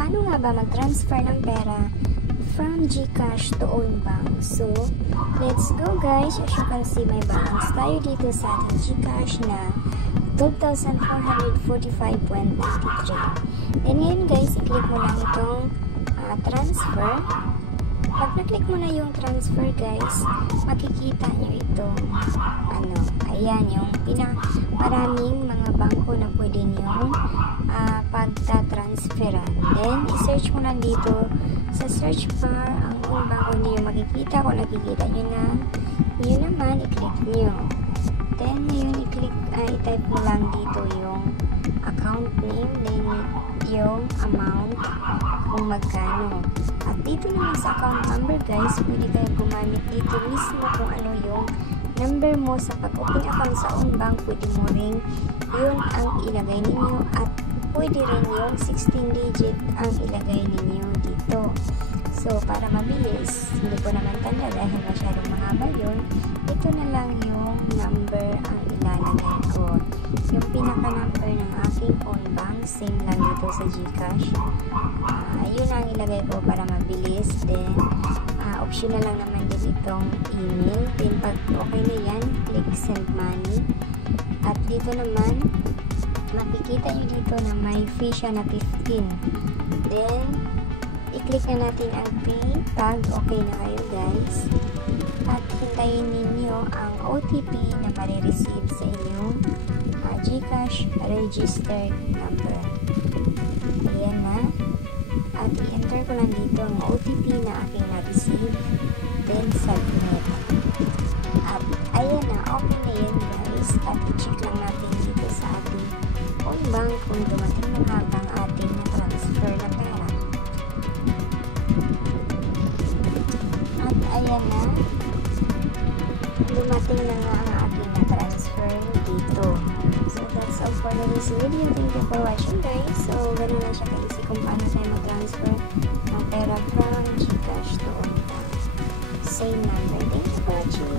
paano nga ba mag-transfer ng pera from GCash to own bank? So, let's go guys. As you can see, may balance tayo dito sa ating GCash na 12,445.83. And ngayon guys, i-click mo lang itong transfer. Pag na-click mo na yung transfer guys, makikita nyo itong ayan, yung maraming mga bangko na pwede nyo pagta-transferan. Then, i-search mo lang dito sa search bar ang own bangko nyo makikita. Kung nakikita nyo na, yun naman, i-click nyo. Then, ngayon, i-type mo lang dito yung account name, then yung amount, kung magkano. At dito naman sa account number guys, pwede kayo gumamit dito mismo kung ano yung number mo sa pag-open account sa own bank. Pwede mo rin yun ang ilagay ninyo at pwede rin yung 16 digit ang ilagay ninyo dito. So, para mabilis, hindi ko naman tanda dahil masyadong mahaba yun, ito na lang yung number ang ilalagay ko. Yung pinaka-number ng aking own bank, same lang dito sa GCash. Yun ang ilagay ko para mabilis. Then, optional lang naman din itong email. Then, pag okay na yan, click send money. At dito naman, makikita nyo dito na may fee siya na 15. Then, i-click na natin ang pay. Pag okay na kayo guys. At hintayin ninyo ang OTP na marireceive sa inyong GCash registered number. Ayan na. At i-enter ko lang dito ang OTP na aking na-receive. Then submit. At ayan na. Okay na yan guys. At i-check lang natin dito sa ating own bank kung dumating na nga ang ating transfer na pera. At ayan na, dumating na nga ang ating na-transfer dito. So that's all for this video. Thank you for watching guys. So ganun lang siya kaisi kung paano tayo mag-transfer ng pera from GCash to own bank. Same number. Thank you for watching.